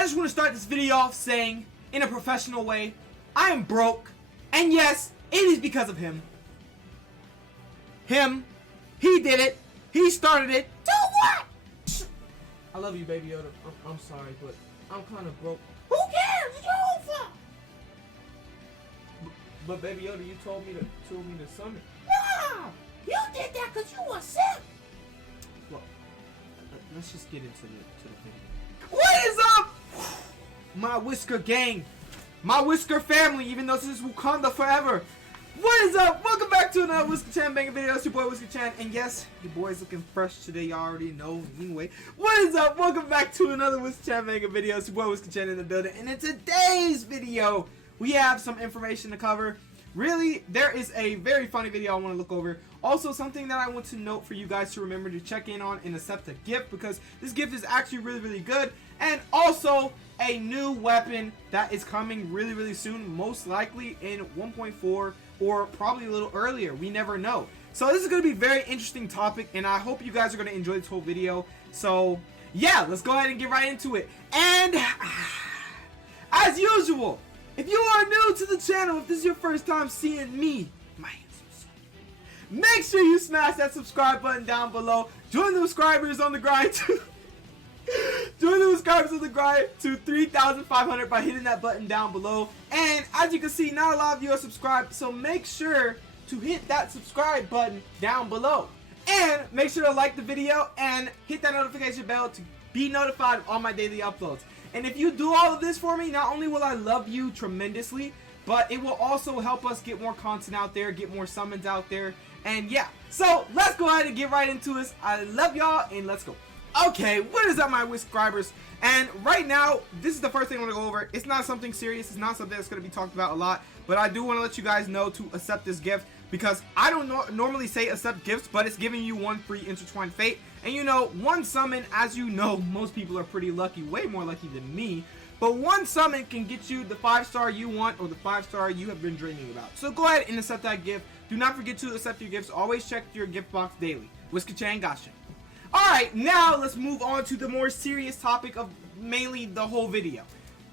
I just want to start this video off saying, in a professional way, I am broke, and yes, it is because of him. He did it, he started it. Do what? I love you, Baby Yoda. I'm sorry, but I'm kind of broke. Who cares? It's your own fault. But Baby Yoda, you told me to summon. No, you did that because you were sick. Well, let's just get into the video. What is up, my Whisker gang, my Whisker family? Even though this is Wakanda forever. What is up? Welcome back to another Whisker Chan banging video. It's your boy Whisker Chan, and yes, your boy's looking fresh today. Y'all already know. Anyway, what is up? Welcome back to another Whisker Chan banging video. It's your boy Whisker Chan in the building, and in today's video, we have some information to cover. Really, there is a very funny video I want to look over. Also, something that I want to note for you guys to remember to check in on and accept a gift, because this gift is actually really good. And also, a new weapon that is coming really soon, most likely in 1.4 or probably a little earlier. We never know. So this is going to be a very interesting topic, and I hope you guys are going to enjoy this whole video. So yeah, let's go ahead and get right into it. And as usual, if you are new to the channel, if this is your first time seeing me, my handsome son, make sure you smash that subscribe button down below. Join the subscribers on the grind to join the subscribers on the grind to 3,500 by hitting that button down below. And as you can see, not a lot of you are subscribed, so make sure to hit that subscribe button down below. And make sure to like the video and hit that notification bell to be notified of all my daily uploads. And if you do all of this for me, not only will I love you tremendously, but it will also help us get more content out there, get more summons out there. And yeah, so let's go ahead and get right into this. I love y'all, and let's go. Okay, what is up, my subscribers? And right now, this is the first thing I want to go over. It's not something serious. It's not something that's going to be talked about a lot. But I do want to let you guys know to accept this gift, because I don't normally say accept gifts, but it's giving you one free Intertwined Fate. And you know, one summon, as you know, most people are pretty lucky, way more lucky than me. But one summon can get you the 5-star you want, or the 5-star you have been dreaming about. So go ahead and accept that gift. Do not forget to accept your gifts. Always check your gift box daily. Whisker Chan gotcha. Alright, now let's move on to the more serious topic of mainly the whole video.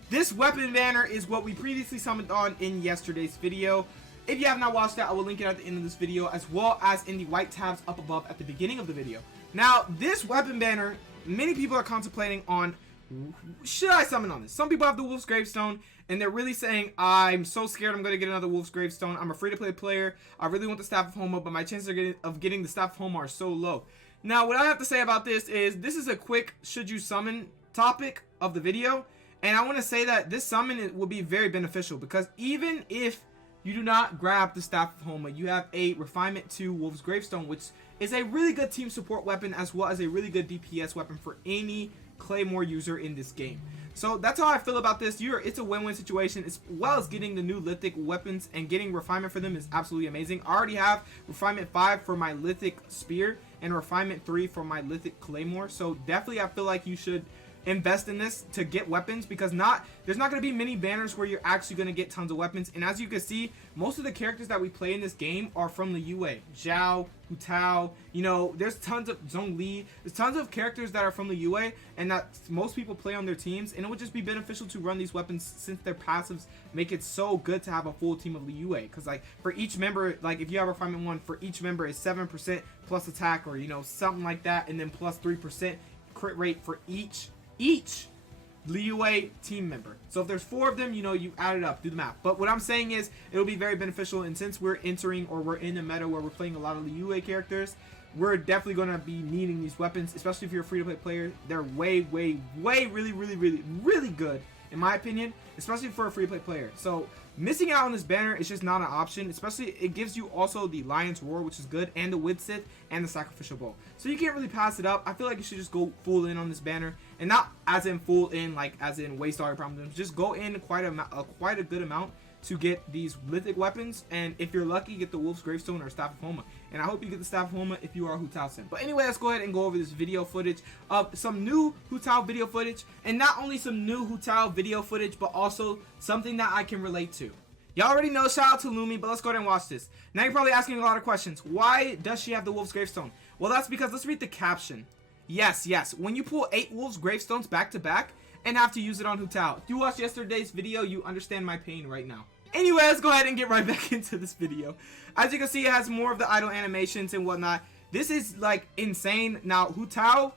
This weapon banner is what we previously summoned on in yesterday's video. If you have not watched that, I will link it at the end of this video, as well as in the white tabs up above at the beginning of the video. Now, this weapon banner, many people are contemplating on, should I summon on this? Some people have the Wolfs Gravestone, and they're really saying, I'm so scared I'm going to get another Wolfs Gravestone. I'm a free-to-play player. I really want the Staff of Homa, but my chances of getting the Staff of Homa are so low. Now, what I have to say about this is a quick should you summon topic of the video. And I want to say that this summon will be very beneficial, because even if you do not grab the Staff of Homa, you have a Refinement 2 Wolfs Gravestone, which is a really good team support weapon, as well as a really good DPS weapon for any Claymore user in this game. So that's how I feel about this. It's a win-win situation, as well as getting the new Lithic weapons and getting Refinement for them is absolutely amazing. I already have Refinement 5 for my Lithic Spear and Refinement 3 for my Lithic Claymore. So definitely I feel like you should invest in this to get weapons, because there's not going to be many banners where you're actually going to get tons of weapons. And as you can see, most of the characters that we play in this game are from the UA. Zhao, Hu Tao, you know, there's tons of Zhongli, there's tons of characters that are from the UA and that most people play on their teams, and it would just be beneficial to run these weapons, since their passives make it so good to have a full team of the UA. Because like for each member, like if you have Refinement 1, for each member is 7% plus attack, or you know, something like that, and then plus 3% crit rate for each UA team member. So if there's 4 of them, you know, you add it up, do the math. But what I'm saying is, it'll be very beneficial, and since we're entering, or we're in a meta where we're playing a lot of the UA characters, we're definitely going to be needing these weapons, especially if you're a free-to-play player. They're way really good, in my opinion, especially for a free-to-play player. So missing out on this banner is just not an option, especially it gives you also the Lion's Roar, which is good, and the Wind Sith and the Sacrificial Bow. So you can't really pass it up. I feel like you should just go full in on this banner, and not as in full in like as in waste all your problems. Just go in quite a good amount to get these Lithic weapons, and if you're lucky, get the Wolfs Gravestone or Staff of Homa. And I hope you get the Staff of Homa if you are Hu Tao Sim. But anyway, let's go ahead and go over this video footage of some new Hu Tao video footage, and not only some new Hu Tao video footage, but also something that I can relate to. Y'all already know, shout out to Lumi, but let's go ahead and watch this. Now you're probably asking a lot of questions. Why does she have the Wolfs Gravestone? Well, that's because, let's read the caption. Yes, when you pull 8 Wolfs Gravestones back to back and have to use it on Hu Tao. If you watched yesterday's video, you understand my pain right now. Anyway, let's go ahead and get right back into this video. As you can see, it has more of the idle animations and whatnot. This is like insane. Now, Hu Tao,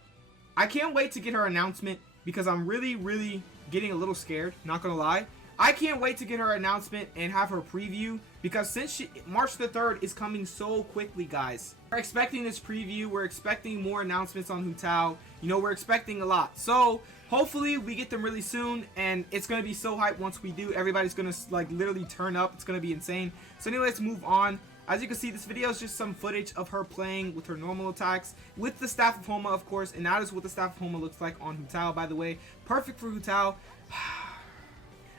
I can't wait to get her announcement because I'm really getting a little scared, not gonna lie. I can't wait to get her announcement and have her preview because since March the 3rd is coming so quickly, guys. We're expecting this preview, we're expecting more announcements on Hu Tao. You know, we're expecting a lot. So hopefully we get them really soon, and it's gonna be so hype once we do. Everybody's gonna like literally turn up. It's gonna be insane. So anyway, let's move on. As you can see, this video is just some footage of her playing with her normal attacks with the Staff of Homa, of course, and that is what the Staff of Homa looks like on Hu Tao, by the way. Perfect for Hu Tao.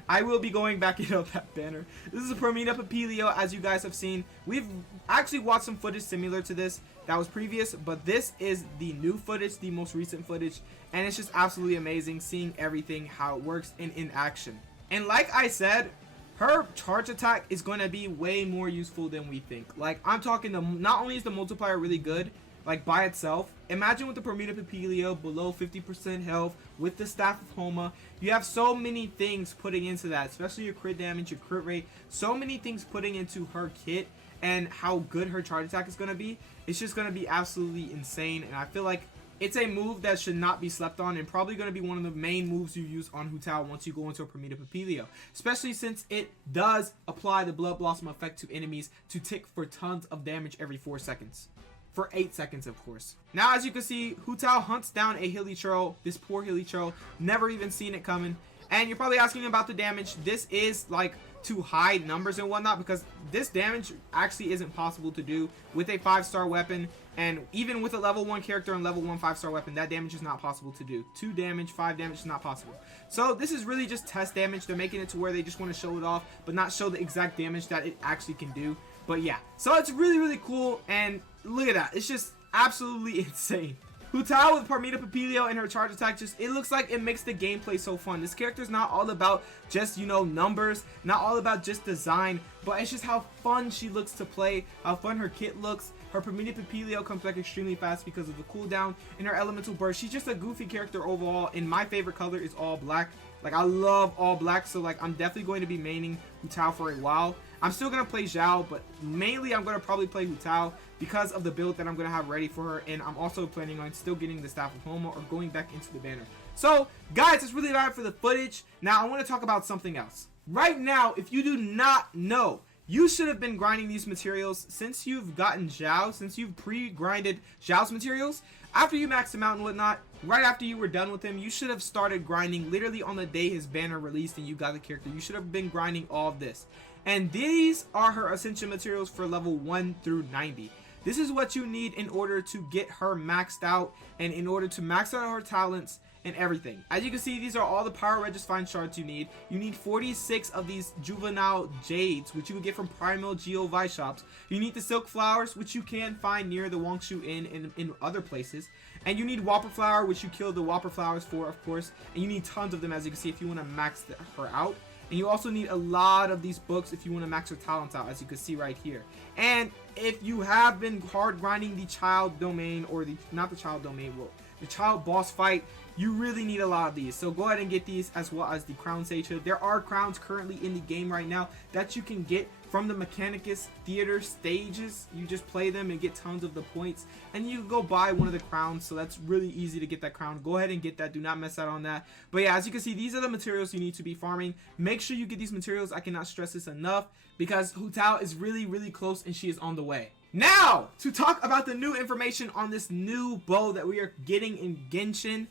I will be going back in on that banner. This is a Promina Papilio, as you guys have seen. We've actually watched some footage similar to this that was previous, but this is the new footage, the most recent footage, and it's just absolutely amazing seeing everything, how it works in action. And like I said, her charge attack is going to be way more useful than we think. Like, I'm talking, not only is the multiplier really good, like by itself, imagine with the Promina Papilio below 50% health with the Staff of Homa. You have so many things putting into that, especially your crit damage, your crit rate, so many things putting into her kit and how good her charge attack is going to be. It's just going to be absolutely insane, and I feel like it's a move that should not be slept on and probably going to be one of the main moves you use on Hu Tao once you go into a Promina Papilio, especially since it does apply the Blood Blossom effect to enemies to tick for tons of damage every 4 seconds. For 8 seconds, of course. Now, as you can see, Hu Tao hunts down a Hilly Churl. This poor Hilly Churl, never even seen it coming. And you're probably asking about the damage. This is like to hide numbers and whatnot because this damage actually isn't possible to do with a 5-star weapon. And even with a level 1 character and level 1 5-star weapon, that damage is not possible to do. 2 damage, 5 damage is not possible. So this is really just test damage. They're making it to where they just want to show it off, but not show the exact damage that it actually can do. But yeah, so it's really cool, and look at that. It's just absolutely insane. Hu Tao with Promina Papilio and her charge attack, just it looks like it makes the gameplay so fun. This character is not all about just, you know, numbers, not all about just design, but it's just how fun she looks to play, how fun her kit looks. Her Promina Papilio comes back extremely fast because of the cooldown and her elemental burst. She's just a goofy character overall, and my favorite color is all black. Like, I love all black, so like I'm definitely going to be maining Hu Tao for a while. I'm still going to play Zhao, but mainly I'm going to probably play Hu Tao because of the build that I'm going to have ready for her, and I'm also planning on still getting the Staff of Homa or going back into the banner. So, guys, that's really about it for the footage. Now, I want to talk about something else. Right now, if you do not know, you should have been grinding these materials since you've gotten Zhao, since you've pre-grinded Zhao's materials. After you maxed him out and whatnot, right after you were done with him, you should have started grinding literally on the day his banner released and you got the character. You should have been grinding all of this. And these are her Ascension materials for level 1 through 90. This is what you need in order to get her maxed out and in order to max out her talents and everything. As you can see, these are all the Power Registine shards you need. You need 46 of these Juvenile Jades, which you can get from Primal Geovi shops. You need the Silk Flowers, which you can find near the Wangshu Inn and in other places. And you need Whopper Flower, which you kill the Whopper Flowers for, of course. And you need tons of them, as you can see, if you want to max her out. And you also need a lot of these books if you want to max your talents out, as you can see right here. And if you have been hard grinding the child domain, or not the child domain, well, the child boss fight, you really need a lot of these. So go ahead and get these, as well as the Crown Sagehood. There are crowns currently in the game right now that you can get from the Mechanicus Theater stages. You just play them and get tons of the points, and you can go buy one of the crowns. So that's really easy to get that crown. Go ahead and get that. Do not miss out on that. But yeah, as you can see, these are the materials you need to be farming. Make sure you get these materials. I cannot stress this enough because Hu Tao is really close and she is on the way. Now, to talk about the new information on this new bow that we are getting in Genshin.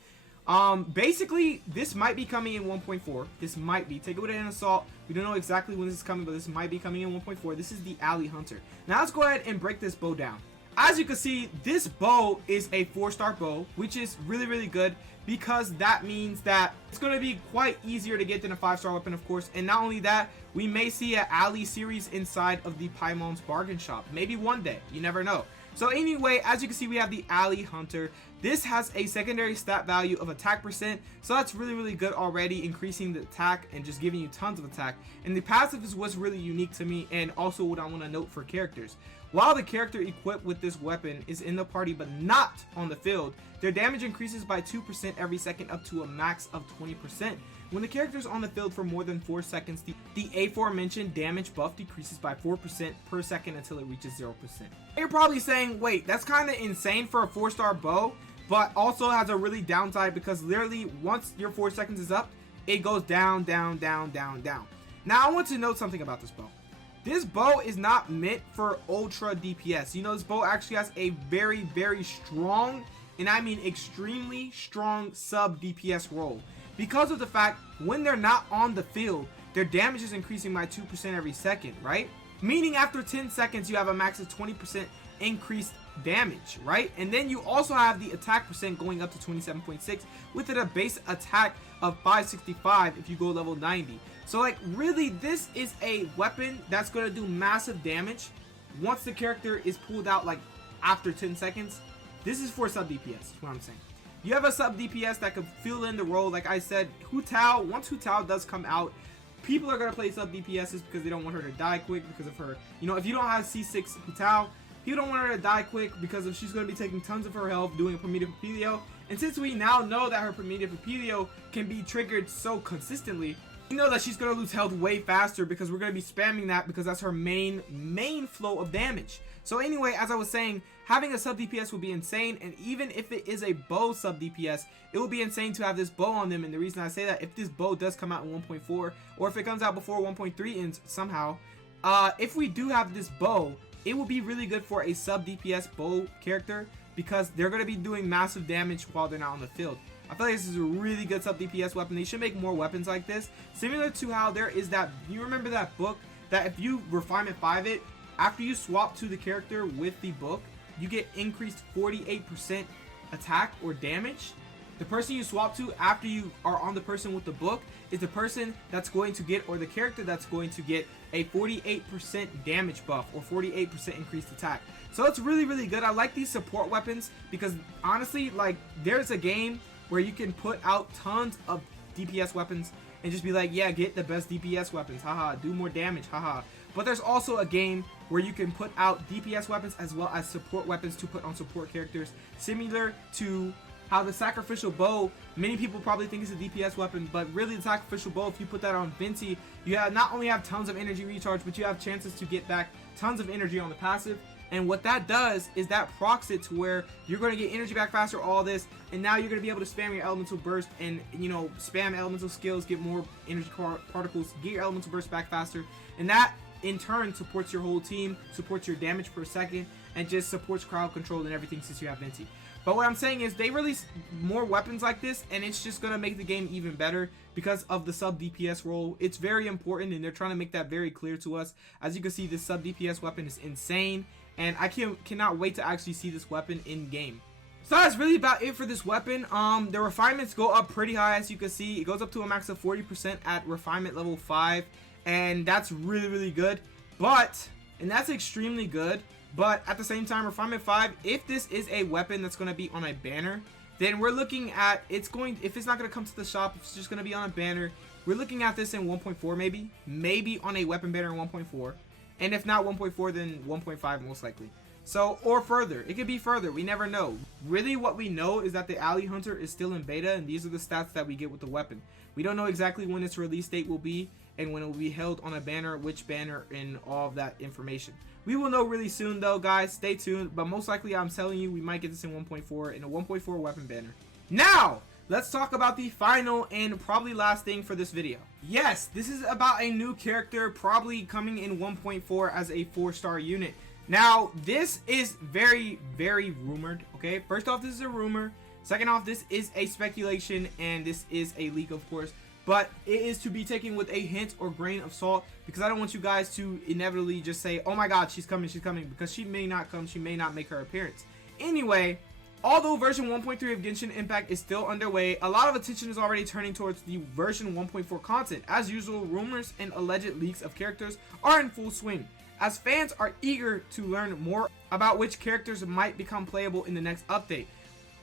Basically, this might be coming in 1.4. This might be. Take it with an assault. We don't know exactly when this is coming, but this might be coming in 1.4. This is the Alley Hunter. Now, let's go ahead and break this bow down. As you can see, this bow is a 4-star bow, which is really good because that means that it's going to be quite easier to get than a 5-star weapon, of course. And not only that, we may see an Alley series inside of the Paimon's bargain shop. Maybe one day. You never know. So anyway, as you can see, we have the Alley Hunter. This has a secondary stat value of attack percent, so that's really good already, increasing the attack and just giving you tons of attack. And the passive is what's really unique to me, and also what I want to note for characters. While the character equipped with this weapon is in the party but not on the field, their damage increases by 2% every second up to a max of 20%. When the character is on the field for more than 4 seconds, the aforementioned damage buff decreases by 4% per second until it reaches 0%. You're probably saying, wait, that's kind of insane for a 4-star bow, but also has a really downside because literally once your 4 seconds is up, it goes down, down, down, down, down. Now I want to note something about this bow. This bow is not meant for ultra DPS. You know, this bow actually has a very, very strong, and I mean extremely strong sub DPS role. Because of the fact, when they're not on the field, their damage is increasing by 2% every second, right? Meaning after 10 seconds, you have a max of 20% increased damage, right? And then you also have the attack percent going up to 27.6 with a base attack of 565 if you go level 90. So like really this is a weapon that's going to do massive damage once the character is pulled out like after 10 seconds. This is for sub DPS, is what I'm saying. You have a sub DPS that could fill in the role. Like I said, Hu Tao, once Hu Tao does come out, people are going to play sub DPSs because they don't want her to die quick because of her, you know, if you don't have C6 Hu Tao, you don't want her to die quick because if she's going to be taking tons of her health doing a Primitive Papilio. And since we now know that her Primitive Papilio can be triggered so consistently, we know that she's going to lose health way faster because we're going to be spamming that because that's her main flow of damage. So anyway, as I was saying, having a sub DPS would be insane, and even if it is a bow sub DPS, it would be insane to have this bow on them. And the reason I say that, if this bow does come out in 1.4, or if it comes out before 1.3 ends somehow, if we do have this bow, it will be really good for a sub DPS bow character because they're going to be doing massive damage while they're not on the field. I feel like this is a really good sub DPS weapon. They should make more weapons like this, similar to how there is that, you remember that book that if you refinement 5 it, after you swap to the character with the book, you get increased 48% attack or damage. The person you swap to after you are on the person with the book is the person that's going to get, or the character that's going to get, a 48% damage buff or 48% increased attack. So it's really, really good. I like these support weapons because honestly, like, there's a game where you can put out tons of DPS weapons and just be like, yeah, get the best DPS weapons, haha, do more damage, haha. But there's also a game where you can put out DPS weapons as well as support weapons to put on support characters, similar to how the sacrificial bow, many people probably think it's a DPS weapon, but really the sacrificial bow, if you put that on Venti, you not only have tons of energy recharge, but you have chances to get back tons of energy on the passive. And what that does is that procs it to where you're going to get energy back faster, all this, and now you're going to be able to spam your elemental burst and, you know, spam elemental skills, get more energy particles, get your elemental burst back faster, and that in turn supports your whole team, supports your damage per second, and just supports crowd control and everything since you have Venti. But what I'm saying is they release more weapons like this, and it's just going to make the game even better because of the sub DPS role. It's very important, and they're trying to make that very clear to us. As you can see, this sub DPS weapon is insane, and I cannot wait to actually see this weapon in game. So that's really about it for this weapon. The refinements go up pretty high, as you can see. It goes up to a max of 40% at refinement level 5, and that's really, really good. And that's extremely good. But at the same time, refinement 5, if this is a weapon that's going to be on a banner, then we're looking at, if it's not going to come to the shop, if it's just going to be on a banner, we're looking at this in 1.4 maybe on a weapon banner in 1.4. And if not 1.4, then 1.5 most likely. So, or further. It could be further. We never know. Really what we know is that the Alley Hunter is still in beta, and these are the stats that we get with the weapon. We don't know exactly when its release date will be, and when it will be held on a banner, which banner, and all of that information. We will know really soon though, guys. Stay tuned. But most likely, I'm telling you, we might get this in 1.4, in a 1.4 weapon banner. Now, let's talk about the final and probably last thing for this video. Yes, this is about a new character, probably coming in 1.4 as a 4-star unit. Now, this is very, very rumored, okay? First off, this is a rumor. Second off, this is a speculation, and this is a leak, of course. But it is to be taken with a hint or grain of salt, because I don't want you guys to inevitably just say, oh my god, she's coming, because she may not come, she may not make her appearance. Anyway, although version 1.3 of Genshin Impact is still underway, a lot of attention is already turning towards the version 1.4 content. As usual, rumors and alleged leaks of characters are in full swing, as fans are eager to learn more about which characters might become playable in the next update.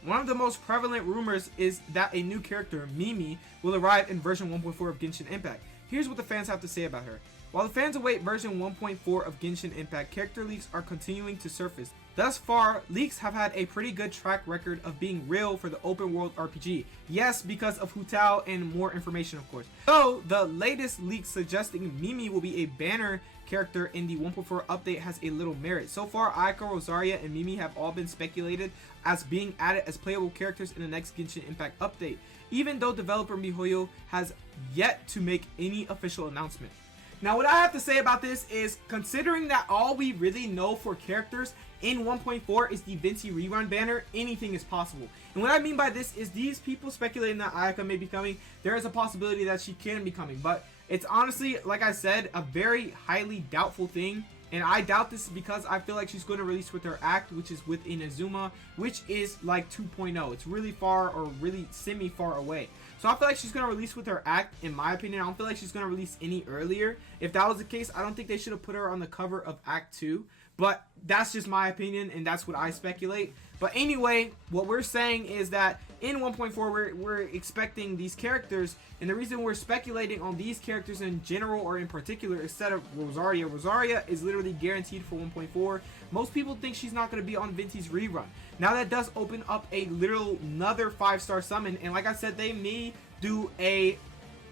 One of the most prevalent rumors is that a new character, Mimi, will arrive in version 1.4 of Genshin Impact. Here's what the fans have to say about her. While the fans await version 1.4 of Genshin Impact, character leaks are continuing to surface. Thus far, leaks have had a pretty good track record of being real for the open world RPG. Yes, because of Hu Tao and more information, of course. So, the latest leak suggesting Mimi will be a banner character in the 1.4 update has a little merit. So far, Ayaka, Rosaria, and Mimi have all been speculated as being added as playable characters in the next Genshin Impact update, even though developer MiHoYo has yet to make any official announcement. Now, what I have to say about this is, considering that all we really know for characters in 1.4 is the Vinci rerun banner, anything is possible. And what I mean by this is these people speculating that Ayaka may be coming, there is a possibility that she can be coming, but it's honestly, like I said, a very highly doubtful thing. And I doubt this because I feel like she's going to release with her act, which is with Inazuma, which is like 2.0. It's really far, or really semi-far away. So I feel like she's going to release with her act, in my opinion. I don't feel like she's going to release any earlier. If that was the case, I don't think they should have put her on the cover of Act 2. But that's just my opinion, and that's what I speculate. But anyway, what we're saying is that in 1.4, we're expecting these characters, and the reason we're speculating on these characters in general or in particular instead of Rosaria. Rosaria is literally guaranteed for 1.4. Most people think she's not going to be on Vinci's rerun. Now that does open up a literal another 5-star summon, and like I said, they may do a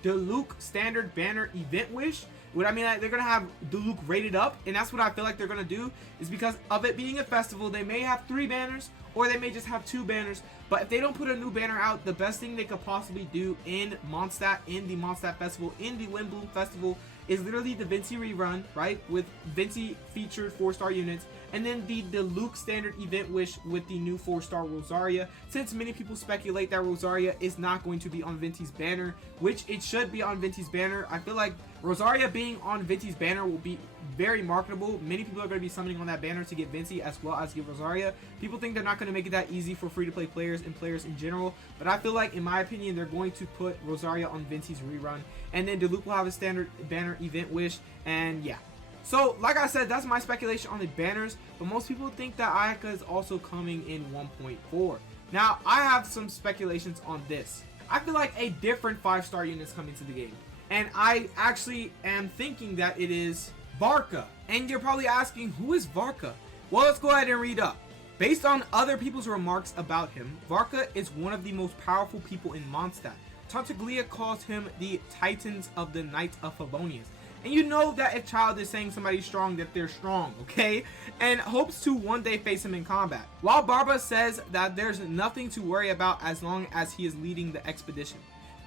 Diluc standard banner event wish. What I mean, like, they're gonna have Diluc rated up, and that's what I feel like they're gonna do, is because of it being a festival, they may have 3 banners, or they may just have 2 banners. But if they don't put a new banner out, the best thing they could possibly do in Mondstadt, in the Mondstadt Festival, in the Windbloom Festival, is literally the Vinci rerun, right, with Vinci featured 4-star units, and then the Diluc standard event wish with the new 4-star Rosaria, since many people speculate that Rosaria is not going to be on Vinci's banner, which it should be on Vinci's banner. I feel like Rosaria being on Vinci's banner will be very marketable. Many people are going to be summoning on that banner to get Vinci as well as get Rosaria. People think they're not going to make it that easy for free-to-play players and players in general, but I feel like, in my opinion, they're going to put Rosaria on Vinci's rerun, and then Diluc will have a standard banner event wish, and yeah. So, like I said, that's my speculation on the banners, but most people think that Ayaka is also coming in 1.4. Now, I have some speculations on this. I feel like a different 5-star unit is coming to the game, and I actually am thinking that it is VARKA. And you're probably asking, who is VARKA? Well, let's go ahead and read up. Based on other people's remarks about him, VARKA is one of the most powerful people in Mondstadt. Tartaglia calls him the Titans of the Knights of Favonius. And you know that if Child is saying somebody's strong, that they're strong, okay? And hopes to one day face him in combat. While Barba says that there's nothing to worry about as long as he is leading the expedition.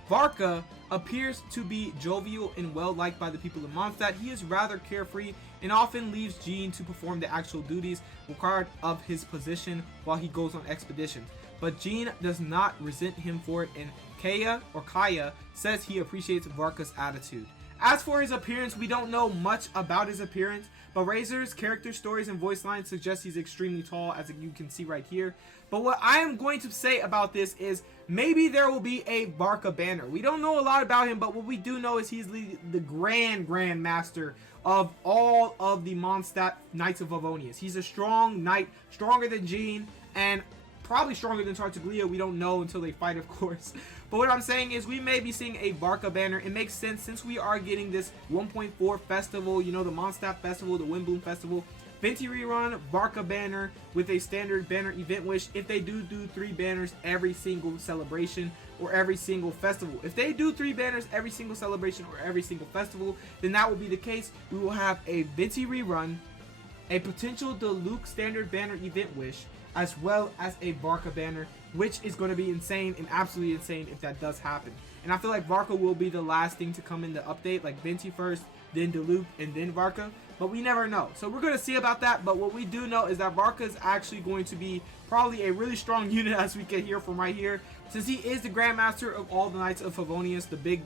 VARKA appears to be jovial and well liked by the people of Mondstadt. He is rather carefree and often leaves Jean to perform the actual duties required of his position while he goes on expeditions. But Jean does not resent him for it, and Kaya says he appreciates VARKA's attitude. As for his appearance, we don't know much about his appearance, but Razor's character stories and voice lines suggest he's extremely tall, as you can see right here. But what I am going to say about this is maybe there will be a VARKA banner. We don't know a lot about him, but what we do know is he's the Grand Master of all of the Mondstadt Knights of Favonius. He's a strong knight, stronger than Jean, and probably stronger than Tartaglia. We don't know until they fight, of course. But what I'm saying is we may be seeing a VARKA banner. It makes sense since we are getting this 1.4 festival, you know, the Mondstadt Festival, the Windbloom Festival, Vinci rerun, VARKA banner with a standard banner event wish. If they do 3 banners every single celebration or every single festival. If they do 3 banners every single celebration or every single festival, then that will be the case. We will have a Vinci rerun, a potential Diluc standard banner event wish, as well as a VARKA banner, which is going to be insane and absolutely insane if that does happen. And I feel like VARKA will be the last thing to come in the update, like Vinci first, then Diluc, and then VARKA. But we never know. So we're going to see about that. But what we do know is that VARKA is actually going to be probably a really strong unit, as we can hear from right here. Since he is the Grandmaster of all the Knights of Favonius, the big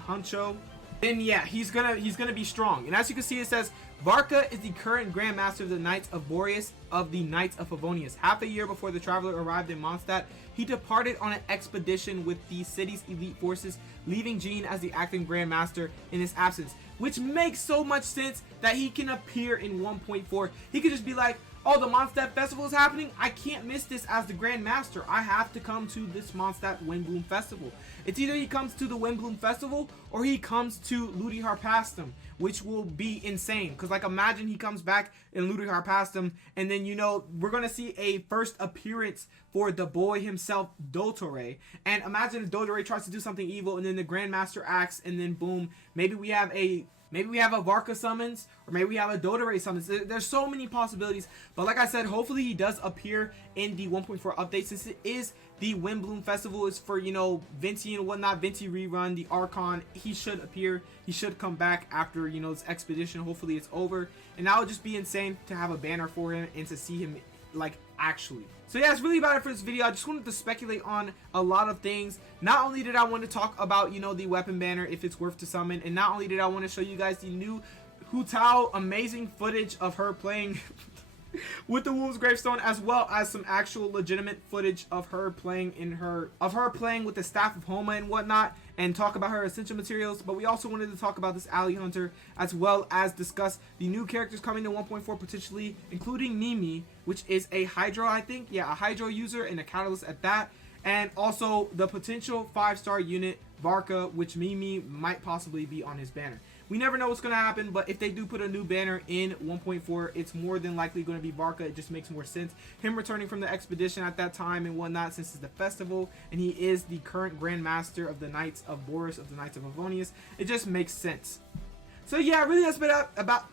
honcho, then yeah, he's gonna be strong. And as you can see, it says VARKA is the current Grandmaster of the Knights of Boreas of the Knights of Favonius. Half a year before the traveler arrived in Mondstadt, he departed on an expedition with the city's elite forces, leaving Jean as the acting Grandmaster in his absence. Which makes so much sense that he can appear in 1.4. He could just be like, oh, the Mondstadt Festival is happening, I can't miss this as the Grand Master. I have to come to this Mondstadt Windbloom Festival. It's either he comes to the Windbloom Festival or he comes to Ludi Harpastum, which will be insane. Because, like, imagine he comes back in Ludi Harpastum, and then, you know, we're going to see a first appearance for the boy himself, Dotore. And imagine if Dotore tries to do something evil, and then the Grandmaster acts, and then boom, maybe we have a VARKA summons, or maybe we have a Dotore summons. There's so many possibilities. But like I said, hopefully he does appear in the 1.4 update, since it is the Windbloom Festival. Is for, you know, Venti and whatnot. Venti rerun, the Archon. He should appear. He should come back after, you know, this expedition. Hopefully it's over. And that would just be insane to have a banner for him and to see him, like, actually. So yeah, that's really about it for this video. I just wanted to speculate on a lot of things. Not only did I want to talk about, you know, the weapon banner, if it's worth to summon, and not only did I want to show you guys the new Hu Tao amazing footage of her playing with the Wolfs Gravestone, as well as some actual legitimate footage of her playing with the Staff of Homa and whatnot, and talk about her essential materials. But we also wanted to talk about this Alley Hunter, as well as discuss the new characters coming to 1.4 potentially, including Mimi, which is a Hydro, I think. Yeah, a Hydro user and a Catalyst at that. And also the potential 5-star unit, VARKA, which Mimi might possibly be on his banner. We never know what's going to happen, but if they do put a new banner in 1.4, it's more than likely going to be VARKA. It just makes more sense. Him returning from the expedition at that time and whatnot, since it's the festival, and he is the current Grand Master of the Knights of Boris, of the Knights of Avonius. It just makes sense. So yeah, really that's about...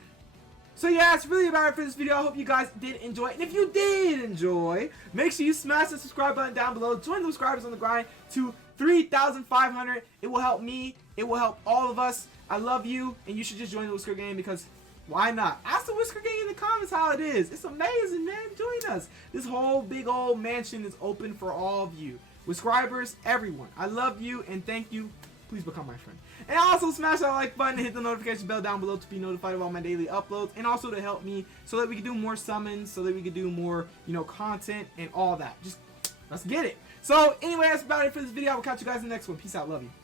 So yeah, that's really about it for this video. I hope you guys did enjoy. And if you did enjoy, make sure you smash the subscribe button down below. Join the subscribers on the grind to 3,500. It will help me. It will help all of us. I love you, and you should just join the Whisker Gang, because why not? Ask the Whisker Gang in the comments how it is. It's amazing, man. Join us. This whole big old mansion is open for all of you. Subscribers, everyone. I love you, and thank you. Please become my friend. And also smash that like button and hit the notification bell down below to be notified of all my daily uploads, and also to help me so that we can do more summons, so that we can do more, you know, content and all that. Just let's get it. So anyway, that's about it for this video. I will catch you guys in the next one. Peace out. Love you.